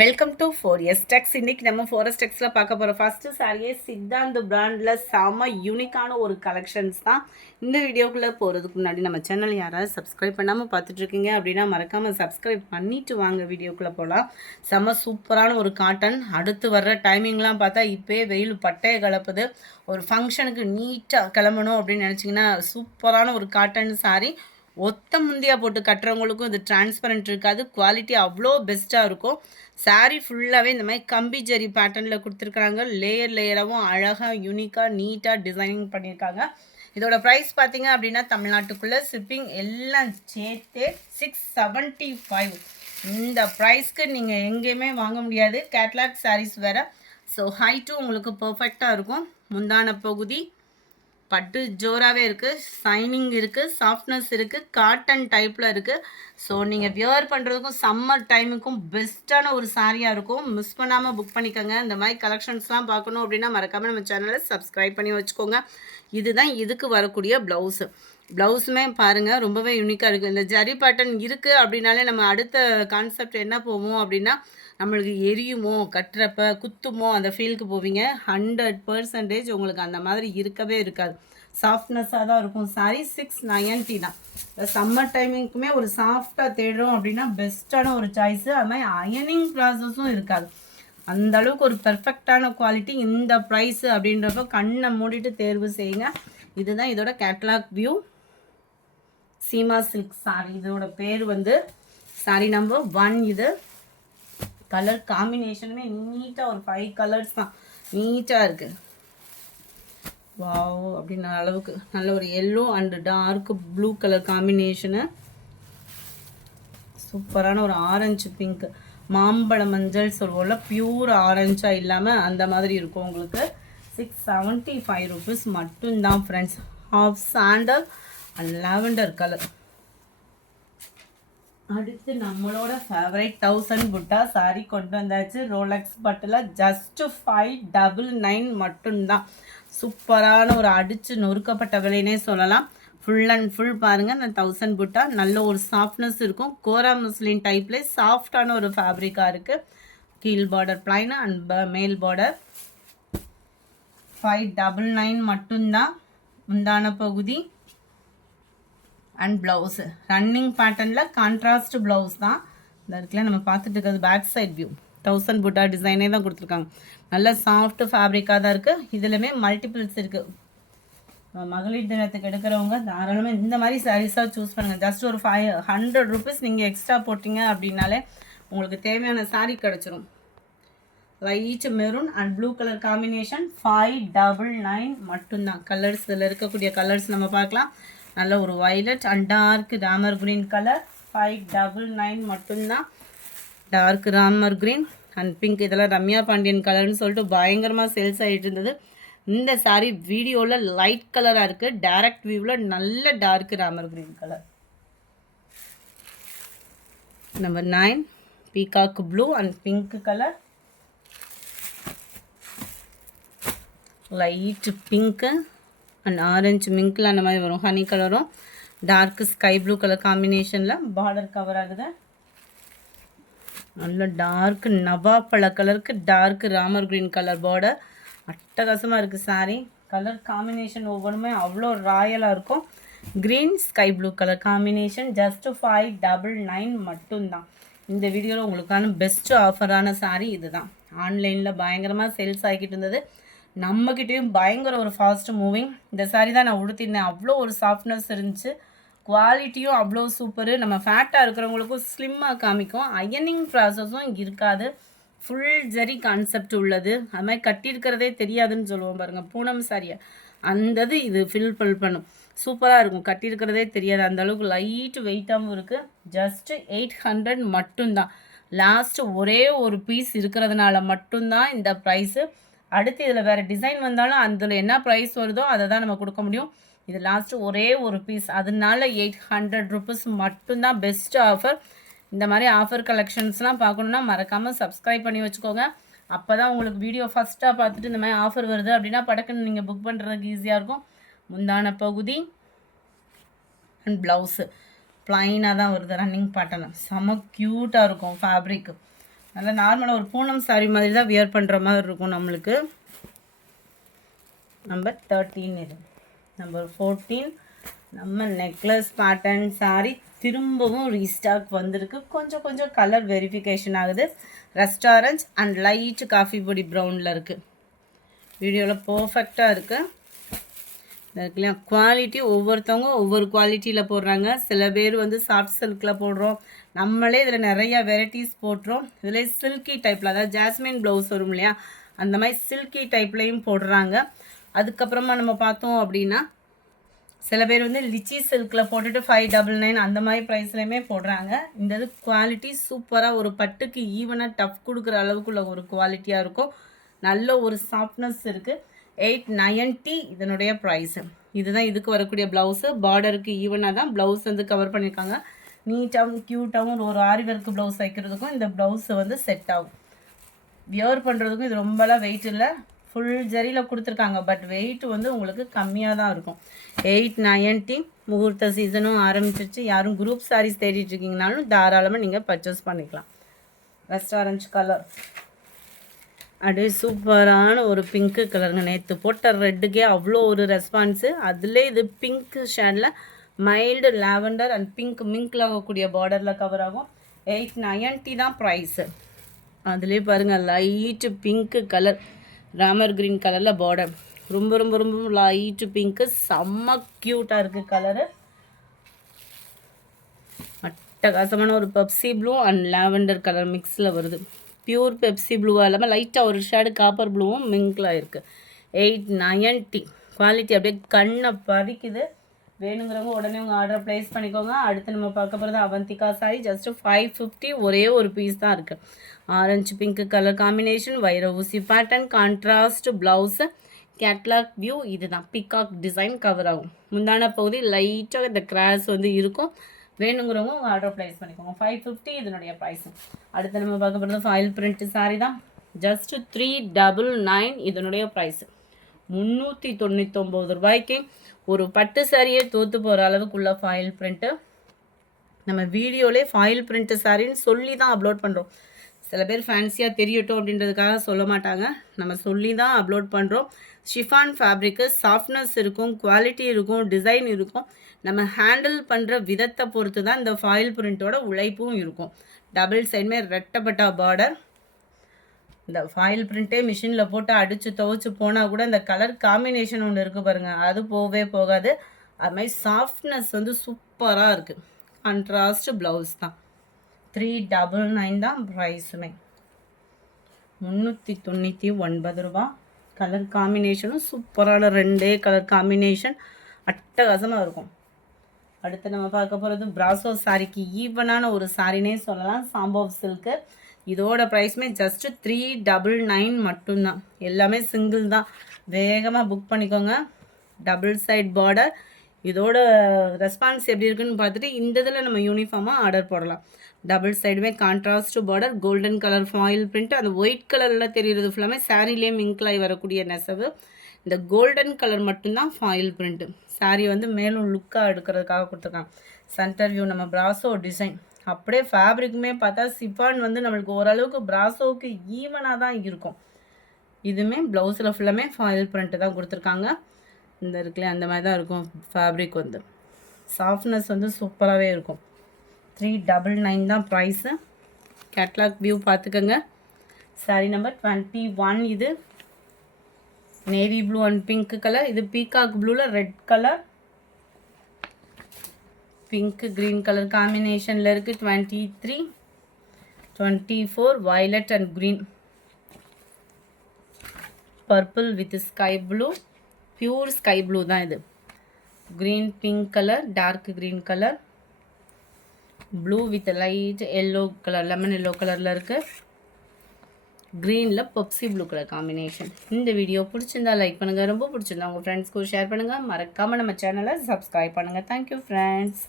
Welcome to 4S Tex. இன்னைக்கு நம்ம 4S Texல பார்க்க போகிற ஃபஸ்ட்டு சாரியே சித்தாந்த் பிராண்டில் செம யூனிக்கான ஒரு கலெக்ஷன்ஸ் தான். இந்த வீடியோக்குள்ளே போகிறதுக்கு முன்னாடி நம்ம சேனல் யாராவது சப்ஸ்கிரைப் பண்ணாமல் பார்த்துட்ருக்கீங்க அப்படின்னா மறக்காமல் சப்ஸ்கிரைப் பண்ணிவிட்டு வாங்க வீடியோக்குள்ளே போகலாம். செம சூப்பரான ஒரு காட்டன். அடுத்து வர்ற டைமிங்லாம் பார்த்தா இப்போயே வெயில் பட்டையை கலப்புது. ஒரு ஃபங்க்ஷனுக்கு நீட்டாக கிளம்பணும் அப்படின்னு நினச்சிங்கன்னா சூப்பரான ஒரு காட்டன் சாரீ. ஒத்த முந்தியாக போட்டு கட்டுறவங்களுக்கும் இது டிரான்ஸ்பரண்ட் இருக்காது. குவாலிட்டி அவ்வளோ பெஸ்ட்டாக இருக்கும். சாரீ ஃபுல்லாகவே இந்த மாதிரி கம்பி ஜரி பேட்டர்னில் கொடுத்துருக்குறாங்க. லேயராகவும் அழகாக யூனிக்காக நீட்டாக டிசைனிங் பண்ணியிருக்காங்க. இதோட ப்ரைஸ் பார்த்தீங்க அப்படின்னா தமிழ்நாட்டுக்குள்ளே ஷிப்பிங் எல்லாம் சேர்த்து 675. இந்த ப்ரைஸ்க்கு நீங்கள் எங்கேயுமே வாங்க முடியாது. கேட்லாக் சாரீஸ் வேறு. ஸோ ஹைட்டும் உங்களுக்கு பர்ஃபெக்டாக இருக்கும். முந்தான பகுதி பட்டு ஜோராகவே இருக்குது, ஷைனிங் இருக்குது, சாஃப்ட்னஸ் இருக்குது, காட்டன் டைப்பில் இருக்குது. ஸோ நீங்கள் வியர் பண்ணுறதுக்கும் சம்மர் டைமுக்கும் பெஸ்ட்டான ஒரு சாரியாக இருக்கும். மிஸ் பண்ணாமல் புக் பண்ணிக்கோங்க. இந்த மாதிரி கலெக்ஷன்ஸ்லாம் பார்க்கணும் அப்படின்னா மறக்காமல் நம்ம சேனலை சப்ஸ்கிரைப் பண்ணி வச்சுக்கோங்க. இதுதான் இதுக்கு வரக்கூடிய ப்ளவுஸு. ப்ளவுஸுமே பாருங்கள் ரொம்பவே யூனிக்காக இருக்குது. இந்த ஜரி பேட்டர்ன் இருக்குது அப்படின்னாலே நம்ம அடுத்த கான்செப்ட் என்ன போவோம் அப்படின்னா நம்மளுக்கு எரியுமோ கட்டுறப்ப குத்துமோ அந்த ஃபீலுக்கு போவீங்க. 100% உங்களுக்கு அந்த மாதிரி இருக்கவே இருக்காது. சாஃப்ட்னஸாக தான் இருக்கும். சாரி 690 தான். சம்மர் டைமிங்க்குமே ஒரு சாஃப்டாக தேடுறோம் அப்படின்னா பெஸ்ட்டான ஒரு சாய்ஸு. அது மாதிரி அயனிங் ப்ராசஸும் இருக்காது. அந்த அளவுக்கு ஒரு பெர்ஃபெக்டான குவாலிட்டி. இந்த ப்ரைஸு அப்படின்றப்ப கண்ணை மூடிட்டு தேர்வு செய்யுங்க. இதுதான் இதோட catalogue view. Seema silk sorry இதோட பேர் வந்து சாரி நம்பர் 1. இது கலர் காம்பினேஷனுமே நீட்டாக ஒரு 5 கலர்ஸ் தான் நீட்டாக இருக்குது. வாவ் அப்படின்ற அளவுக்கு நல்ல ஒரு yellow and dark blue colour combination. சூப்பரான ஒரு ஆரஞ்சு பிங்க் மாம்பழ மஞ்சள் சொல்வோம்ல, பியூர் ஆரஞ்சாக இல்லாமல் அந்த மாதிரி இருக்கும். உங்களுக்கு 675 rupees மட்டும்தான் friends. Half sandal and lavender colour. அடுத்து நம்மளோட ஃபேவரட் 1000 புட்டா சாரி கொண்டு வந்தாச்சு. ரோலக்ஸ் பட்டில் ஜஸ்ட்டு 599 மட்டும்தான். சூப்பரான ஒரு அடித்து நொறுக்கப்பட்ட விலைனே சொல்லலாம். ஃபுல் அண்ட் ஃபுல் பாருங்கள். இந்த 1000 புட்டா நல்ல ஒரு சாஃப்ட்னஸ் இருக்கும். கோரா முஸ்லின் டைப்லேயே சாஃப்டான ஒரு ஃபேப்ரிக்காக இருக்குது. கீழ் பார்டர் பிளைன் அண்ட் மேல் பார்டர். 599 மட்டும்தான். முந்தான பகுதி அண்ட் ப்ளவுஸு ரன்னிங் பேட்டர்னில் கான்ட்ராஸ்ட் ப்ளவுஸ் தான். இந்த இடத்துல நம்ம பார்த்துட்டு இருக்கிறது பேக் சைட் வியூ. 1000 புட்டா டிசைனே தான் கொடுத்துருக்காங்க. நல்ல சாஃப்ட் ஃபேப்ரிக்காக தான் இருக்குது. இதுலையுமே மல்டிபிள்ஸ் இருக்குது. மகளிர் தினத்துக்கு எடுக்கிறவங்க தாராளமாக இந்த மாதிரி சாரீஸாக சூஸ் பண்ணுங்கள். ஜஸ்ட் ஒரு 500 rupees நீங்கள் எக்ஸ்ட்ரா போட்டிங்க அப்படின்னாலே உங்களுக்கு தேவையான சாரீ கிடச்சிரும். Light maroon and blue colour combination 599 மட்டும்தான். கலர்ஸ் இதில் இருக்கக்கூடிய கலர்ஸ் நம்ம பார்க்கலாம். நல்ல ஒரு violet and dark Ramar green colour 599 மட்டும்தான். Dark Ramar green and pink இதெல்லாம் ரம்யா பாண்டியன் கலர்னு சொல்லிட்டு பயங்கரமாக சேல்ஸ் ஆகிட்டு இருந்தது. இந்த சாரீ வீடியோவில் லைட் கலராக இருக்குது. டைரக்ட் வியூவில் நல்ல dark Ramar green colour. Number 9 peacock blue and pink colour. Light pink and orange mingle அந்த மாதிரி வரும். ஹனி கலரும் டார்க் ஸ்கை ப்ளூ கலர் காம்பினேஷனில் பார்டர் கவர் ஆகுது. நல்ல டார்க் நவாப்பழ கலருக்கு dark Ramar green colour border. அட்டகாசமாக இருக்குது சாரீ. கலர் காம்பினேஷன் ஒவ்வொன்றுமே அவ்வளோ ராயலாக இருக்கும். Green sky blue colour combination just 599 மட்டும்தான். இந்த வீடியோவில் உங்களுக்கான பெஸ்ட்டு ஆஃபரான சாரீ இது தான். ஆன்லைனில் பயங்கரமாக சேல்ஸ் ஆகிக்கிட்டு இருந்தது. நம்மக்கிட்டேயும் பயங்கர ஒரு ஃபாஸ்ட் மூவிங். இந்த சாரீ தான் நான் உடுத்திருந்தேன். அவ்வளோ ஒரு சாஃப்ட்னஸ் இருந்துச்சு. குவாலிட்டியும் அவ்வளோ சூப்பரு. நம்ம ஃபேட்டாக இருக்கிறவங்களுக்கும் ஸ்லிம்மாக காமிக்கும். அயனிங் ப்ராசஸும் இருக்காது. ஃபுல் ஜரி கான்செப்ட் உள்ளது. அது மாதிரி கட்டியிருக்கிறதே தெரியாதுன்னு சொல்லுவோம் பாருங்கள், பூனம் சாரியை அந்தது இது ஃபில் பண்ணும். சூப்பராக இருக்கும். கட்டியிருக்கிறதே தெரியாது. அந்தளவுக்கு லைட் வெயிட்டாகவும் இருக்குது. ஜஸ்ட்டு 800 மட்டும்தான். லாஸ்ட்டு ஒரே ஒரு பீஸ் இருக்கிறதுனால மட்டும்தான் இந்த ப்ரைஸு. அடுத்து இதில் வேறு டிசைன் வந்தாலும் அதில் என்ன ப்ரைஸ் வருதோ அதை தான் நம்ம கொடுக்க முடியும். இது லாஸ்ட்டு ஒரே ஒரு பீஸ், அதனால 800 rupees மட்டும்தான். Best offer. இந்த மாதிரி ஆஃபர் கலெக்ஷன்ஸ்லாம் பார்க்கணுன்னா மறக்காமல் சப்ஸ்கிரைப் பண்ணி வச்சுக்கோங்க. அப்போ தான் உங்களுக்கு வீடியோ ஃபஸ்ட்டாக பார்த்துட்டு இந்த மாதிரி ஆஃபர் வருது அப்படின்னா படக்குன்னு நீங்கள் புக் பண்ணுறதுக்கு ஈஸியாக இருக்கும். முந்தான பகுதி அண்ட் ப்ளவுஸு ப்ளைனாக தான் வருது. ரன்னிங் பேட்டர்ன் செம க்யூட்டாக இருக்கும். ஃபேப்ரிக் நல்லா நார்மலாக ஒரு பூனம் சாரி மாதிரி தான் வியர் பண்ணுற மாதிரி இருக்கும் நம்மளுக்கு. நம்பர் 13 இது. நம்பர் 14 நம்ம நெக்லஸ் பேட்டர்ன் சாரி திரும்பவும் ரீஸ்டாக் வந்திருக்கு. கொஞ்சம் கொஞ்சம் கலர் வெரிஃபிகேஷன் ஆகுது. ரெஸ்டாரண்ட் அண்ட் லைட் காஃபி பொடி ப்ரௌனில் இருக்குது. வீடியோவில் பர்ஃபெக்டாக இருக்குது. இல்லையா குவாலிட்டி ஒவ்வொருத்தவங்க ஒவ்வொரு குவாலிட்டியில் போடுறாங்க. சில பேர் வந்து சாஃப்ட் சில்கில் போடுறோம். நம்மளே இதில் நிறையா வெரைட்டிஸ் போட்டுறோம். இதில் சில்கி டைப்பில், அதாவது ஜாஸ்மின் ப்ளவுஸ் வரும் இல்லையா, அந்த மாதிரி சில்கி டைப்லேயும் போடுறாங்க. அதுக்கப்புறமா நம்ம பார்த்தோம் அப்படின்னா சில பேர் வந்து லிச்சி சில்கில் போட்டுட்டு 599 அந்த மாதிரி ப்ரைஸ்லையுமே போடுறாங்க. இந்த இது குவாலிட்டி சூப்பராக ஒரு பட்டுக்கு ஈவனாக டஃப் கொடுக்குற அளவுக்குள்ள ஒரு குவாலிட்டியாக இருக்கும். நல்ல ஒரு சாஃப்ட்னஸ் இருக்குது. 890 இதனுடைய ப்ரைஸு. இதுதான் இதுக்கு வரக்கூடிய ப்ளவுஸு. பார்டருக்கு ஈவனாக தான் ப்ளவுஸ் வந்து கவர் பண்ணியிருக்காங்க. நீட்டாகவும் க்யூட்டாகவும் ஒரு ஆரி ஒர்க் ப்ளவுஸ் வைக்கிறதுக்கும் இந்த ப்ளவுஸு வந்து செட் ஆகும். வியர் பண்ணுறதுக்கும் இது ரொம்பலாம் வெயிட் இல்லை. ஃபுல் ஜரியில் கொடுத்துருக்காங்க. பட் வெயிட் வந்து உங்களுக்கு கம்மியாக தான் இருக்கும். 890. முகூர்த்த சீசனும் ஆரம்பிச்சிருச்சு. யாரும் குரூப் சாரீஸ் தேடிட்டு இருக்கீங்கனாலும் தாராளமாக நீங்கள் பர்ச்சேஸ் பண்ணிக்கலாம். ரெஸ்டாரண்ட் கலர் அப்படியே சூப்பரான ஒரு பிங்க்கு கலருங்க. நேற்று போட்ட ரெட்டுக்கே அவ்வளோ ஒரு ரெஸ்பான்ஸு. அதிலே இது பிங்க் ஷேடில் மைல்டு லாவெண்டர் அண்ட் பிங்க் மிங்க்கில் ஆகக்கூடிய பார்டரில் கவர் ஆகும். 890 தான் ப்ரைஸு. அதுலேயே பாருங்கள் light pink colour, Ramar green கலரில் பார்டர். ரொம்ப ரொம்ப ரொம்ப லைட்டு பிங்க்கு, செம்ம க்யூட்டாக இருக்குது கலரு. அட்டகாசமான ஒரு Pepsi blue and lavender colour மிக்ஸில் வருது. பியூர் பெப்சி ப்ளூவாக இல்லாமல் லைட்டாக ஒரு ஷேடு காப்பர் ப்ளூவும் மிங்கில் இருக்குது. 890 குவாலிட்டி அப்படியே கண்ணை பறிக்குது. வேணுங்கிறவங்க உடனே உங்கள் ஆர்டர் ப்ளேஸ் பண்ணிக்கோங்க. அடுத்து நம்ம பார்க்க போகிறது அவந்திகா சாரி. ஜஸ்ட்டு 550. ஒரே ஒரு பீஸ் தான் இருக்குது. ஆரஞ்சு பிங்க் கலர் காம்பினேஷன், வைர ஊசி pattern, contrast blouse, catalogue view. இதுதான் பிகாக் டிசைன் கவர் ஆகும். முந்தான பகுதி லைட்டாக இந்த கிராஸ் வந்து இருக்கும். வேணுங்கிறவங்க உங்கள் ஆர்டர் ப்ளேஸ் பண்ணிக்கோங்க. 550 இதனுடைய ப்ரைஸு. அடுத்து நம்ம பார்க்க போகிறது ஃபாயில் பிரிண்ட் சாரி தான். ஜஸ்ட்டு 399 இதனுடைய ப்ரைஸு. 399 ரூபாய்க்கு ஒரு பட்டு சாரியே தோற்று போகிற அளவுக்குள்ள ஃபாயில் பிரிண்ட்டு. நம்ம வீடியோலே ஃபாயில் பிரிண்ட்டு சாரின்னு சொல்லி தான் அப்லோட் பண்ணுறோம். சில பேர் ஃபேன்சியாக தெரியட்டும் அப்படின்றதுக்காக சொல்ல மாட்டாங்க. நம்ம சொல்லி தான் அப்லோட் பண்ணுறோம். ஷிஃபான் ஃபேப்ரிக்கு சாஃப்ட்னஸ் இருக்கும், குவாலிட்டி இருக்கும், டிசைன் இருக்கும். நம்ம ஹேண்டில் பண்ணுற விதத்தை பொறுத்து தான் இந்த ஃபாயில் பிரிண்ட்டோட உழைப்பும் இருக்கும். டபுள் சைடுமே ரெட்டப்பட்டா பார்டர். இந்த ஃபாயில் பிரிண்ட்டே மிஷினில் போட்டு அடித்து துவைச்சி போனால் கூட இந்த கலர் காம்பினேஷன் ஒன்று இருக்குது பாருங்கள், அது போகவே போகாது. அது மாதிரி சாஃப்ட்னஸ் வந்து சூப்பராக இருக்குது. கான்ட்ராஸ்ட் ப்ளவுஸ் தான். 399 தான் ப்ரைஸுமே. 399 ரூபா. கலர் காம்பினேஷனும் சூப்பரான ரெண்டே கலர் காம்பினேஷன் அட்டகாசமாக இருக்கும். அடுத்து நம்ம பார்க்க போகிறது பிராசோ சாரிக்கு ஈவனான ஒரு சாரினே சொல்லலாம். சாம்பவ் சில்க்கு. இதோட ப்ரைஸுமே ஜஸ்ட்டு 399 மட்டும்தான். எல்லாமே சிங்கிள் தான். வேகமாக புக் பண்ணிக்கோங்க. Double side border. இதோட ரெஸ்பான்ஸ் எப்படி இருக்குன்னு பார்த்துட்டு இந்த இதில் நம்ம யூனிஃபார்மாக ஆர்டர் போடலாம். டபுள் சைடுமே contrast border, golden colour foil print. அந்த ஒயிட் கலரில் தெரிகிறது ஃபுல்லாமே சாரிலே மிங்க்லாகி வரக்கூடிய நெசவு. இந்த கோல்டன் கலர் மட்டும்தான் ஃபாயில் பிரிண்ட்டு. சாரி வந்து மேலும் லுக்காக எடுக்கிறதுக்காக கொடுத்துருக்காங்க. சென்டர் வியூ நம்ம பிராசோ டிசைன். அப்படியே ஃபேப்ரிக்குமே பார்த்தா சிஃபான் வந்து நம்மளுக்கு ஓரளவுக்கு பிராசோவுக்கு ஈவனாக தான் இருக்கும். இதுவுமே ப்ளவுஸில் ஃபுல்லாமே ஃபாயில் பிரிண்ட்டு தான் கொடுத்துருக்காங்க. இந்த இருக்குல்ல அந்த மாதிரி தான் இருக்கும். ஃபேப்ரிக் வந்து சாஃப்ட்னஸ் வந்து சூப்பராகவே இருக்கும். 399 தான் ப்ரைஸு. கேட்லாக் வியூ பார்த்துக்கோங்க. சாரி நம்பர் 21. இது navy blue and pink colour. இது பீகாக் ப்ளூவில் red colour, pink green colour காம்பினேஷனில் இருக்குது. 23, 24 violet and green, purple with sky blue, pure sky blue தான் இது. Green pink colour, dark green colour, blue with light yellow colour, lemon yellow கலரில் இருக்குது. க்ரீனில் Pepsi blue colour combination. இந்த video பிடிச்சிருந்தா like பண்ணுங்கள். ரொம்ப பிடிச்சிருந்தா உங்கள் ஃப்ரெண்ட்ஸ்க்கு ஷேர் பண்ணுங்கள். மறக்காமல் நம்ம சேனலை சப்ஸ்கிரைப் பண்ணுங்கள். Thank you friends.